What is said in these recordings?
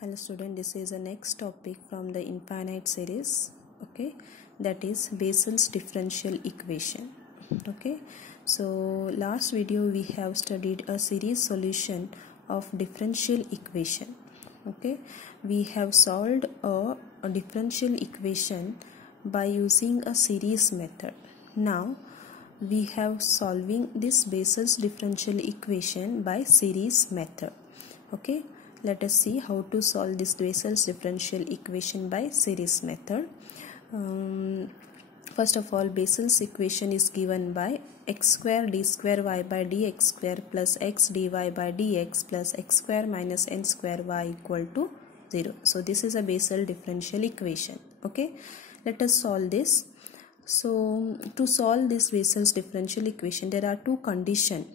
Hello student, this is the next topic from the infinite series. Okay, that is Bessel's differential equation. Okay, so last video we have studied a series solution of differential equation. Okay, we have solved a differential equation by using a series method. Now we have solving this Bessel's differential equation by series method. Okay, let us see how to solve this Bessel's differential equation by series method. First of all, Bessel's equation is given by x square d square y by dx square plus x dy by dx plus x square minus n square y equal to 0. So this is a Bessel differential equation. Okay, let us solve this. So to solve this Bessel's differential equation, there are two conditions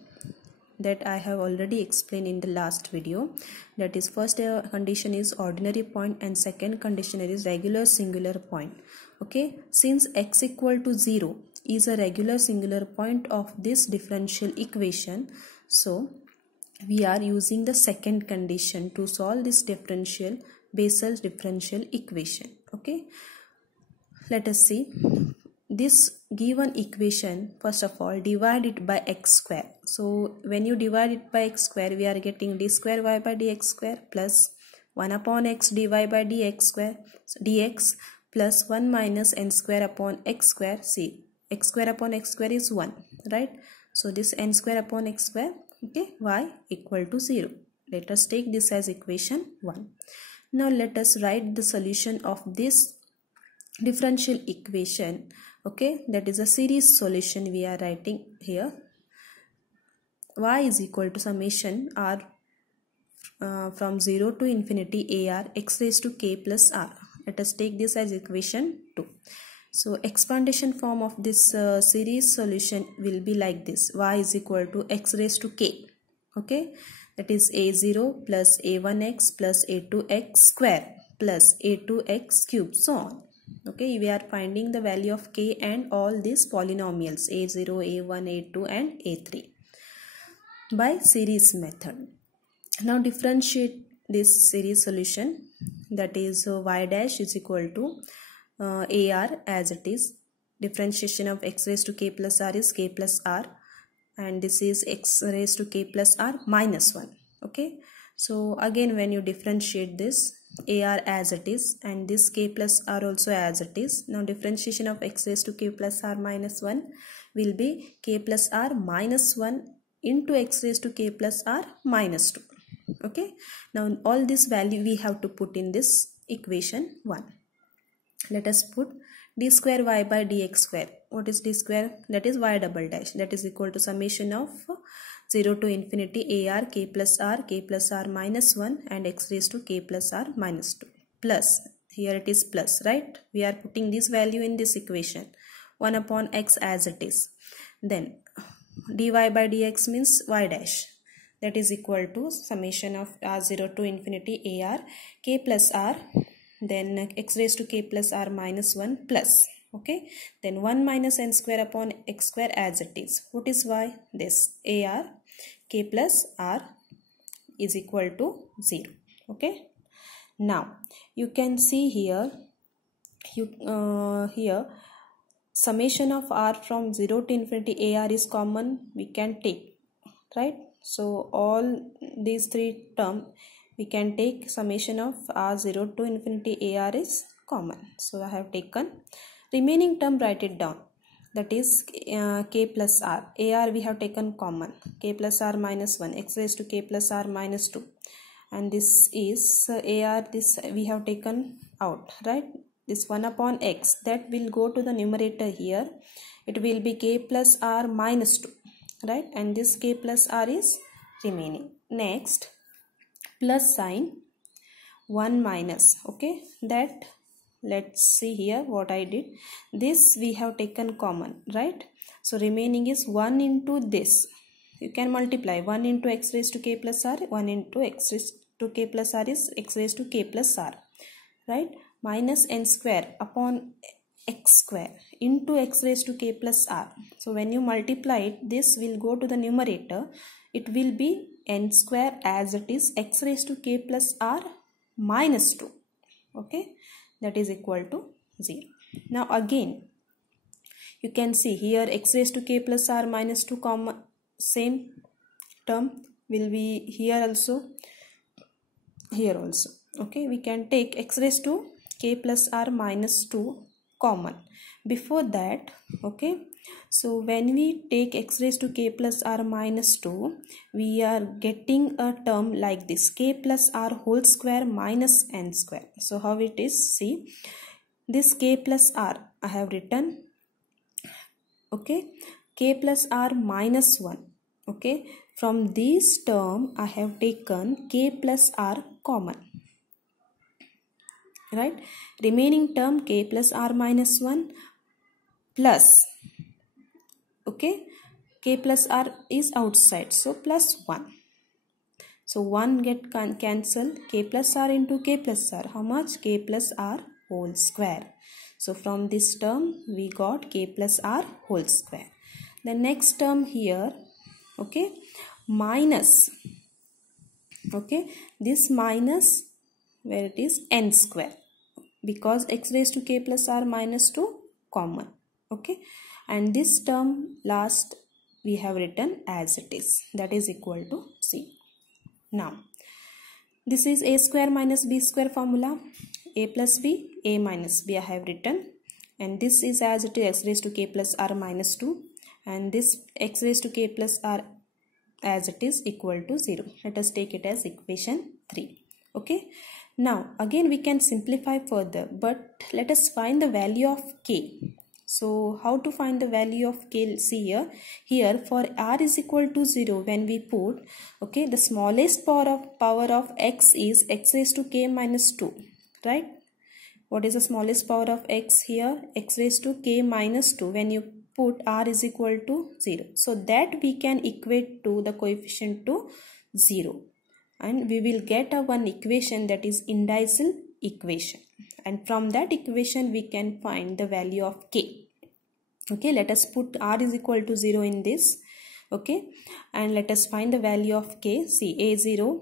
that I have already explained in the last video. That is, first condition is ordinary point and second condition is regular singular point. Okay, since x equal to 0 is a regular singular point of this differential equation, so we are using the second condition to solve this Bessel's differential equation. Okay, let us see. This given equation, first of all, divide it by x square. So when you divide it by x square, we are getting d square y by dx square plus 1 upon x dy by dx square dx plus 1 minus n square upon x square. See, x square upon x square is 1, right? So this n square upon x square, okay, y equal to 0. Let us take this as equation 1. Now let us write the solution of this differential equation. Okay, that is a series solution we are writing here. Y is equal to summation r from 0 to infinity ar x raised to k plus r. Let us take this as equation 2. So expandation form of this series solution will be like this: y is equal to x raised to k. Okay, that is a0 plus a1x plus a2x square plus a2x cube, so on. Okay, we are finding the value of k and all these polynomials a0, a1, a2 and a3 by series method. Now differentiate this series solution, that is y dash is equal to ar as it is. Differentiation of x raised to k plus r is k plus r, and this is x raised to k plus r minus 1. Okay, so again when you differentiate this ar as it is and this k plus r also as it is, now differentiation of x raised to k plus r minus 1 will be k plus r minus 1 into x raised to k plus r minus 2. Okay, now all this value we have to put in this equation 1. Let us put d square y by dx square. What is d square? That is y double dash, that is equal to summation of 0 to infinity ar k plus r minus 1 and x raised to k plus r minus 2 plus, here it is plus, right? We are putting this value in this equation 1 upon x as it is. Then dy by dx means y dash, that is equal to summation of r0 to infinity ar k plus r, then x raised to k plus r minus 1 plus, okay, then 1 minus n square upon x square as it is. What is y? This ar k plus r is equal to 0. Okay, now you can see here here summation of r from 0 to infinity ar is common, we can take, right? So all these three terms we can take summation of r0 to infinity ar is common. So I have taken remaining term, write it down, that is k plus r. Ar we have taken common, k plus r minus 1, x raised to k plus r minus 2, and this is ar, this we have taken out, right? This 1 upon x, that will go to the numerator here, it will be k plus r minus 2, right? And this k plus r is remaining. Next, plus sign 1 minus, okay, that let's see here what I did. This we have taken common, right? So remaining is 1 into this, you can multiply 1 into x raised to k plus r, 1 into x raised to k plus r is x raised to k plus r, right? Minus n square upon x square into x raised to k plus r. So when you multiply it, this will go to the numerator, it will be n square as it is, x raised to k plus r minus 2. Okay, that is equal to 0. Now again you can see here x raised to k plus r minus 2 common, same term will be here also, here also. Okay, we can take x raised to k plus r minus 2 common. Before that, okay, so when we take x raised to k plus r minus 2, we are getting a term like this, k plus r whole square minus n square. So how it is, see, this k plus r I have written, okay, k plus r minus 1. Okay, from this term I have taken k plus r common, right? Remaining term k plus r minus 1 plus, okay, k plus r is outside, so plus 1. So 1 get cancelled, k plus r into k plus r, how much? K plus r whole square. So from this term we got k plus r whole square. The next term here, okay, minus, okay, this minus where it is n square, because x raised to k plus r minus 2 common. Okay, and this term last we have written as it is, that is equal to 0. Now this is a square minus b square formula, a plus b, a minus b I have written, and this is as it is x raised to k plus r minus 2, and this x raised to k plus r as it is equal to 0. Let us take it as equation 3. Okay, now again we can simplify further, but let us find the value of k. So how to find the value of k? See here for r is equal to 0, when we put, okay, the smallest power of x is x raised to k minus 2, right? What is the smallest power of x here? X raised to k minus 2, when you put r is equal to 0. So that we can equate to the coefficient to 0, and we will get a one equation, that is indicial equation, and from that equation we can find the value of k. Okay, let us put r is equal to 0 in this. Okay, and let us find the value of k. See, a0,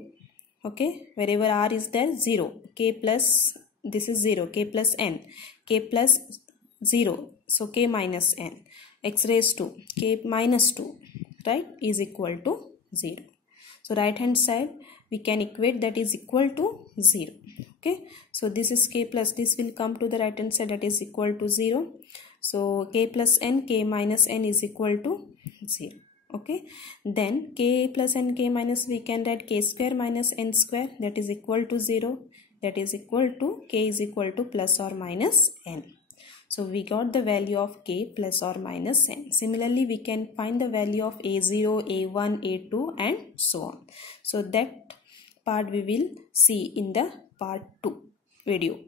okay, wherever r is there, 0, k plus, this is 0, k plus n, k plus 0, so k minus n, x raised to k minus 2, right, is equal to 0. So right hand side we can equate, that is equal to 0. Okay, so this is k plus, this will come to the right hand side, that is equal to 0. So k plus n, k minus n is equal to 0. Okay, then k plus n, k minus, we can write k square minus n square, that is equal to 0, that is equal to k is equal to plus or minus n. So we got the value of k plus or minus n. Similarly, we can find the value of a0, a1, a2 and so on. So that part we will see in the part 2 video.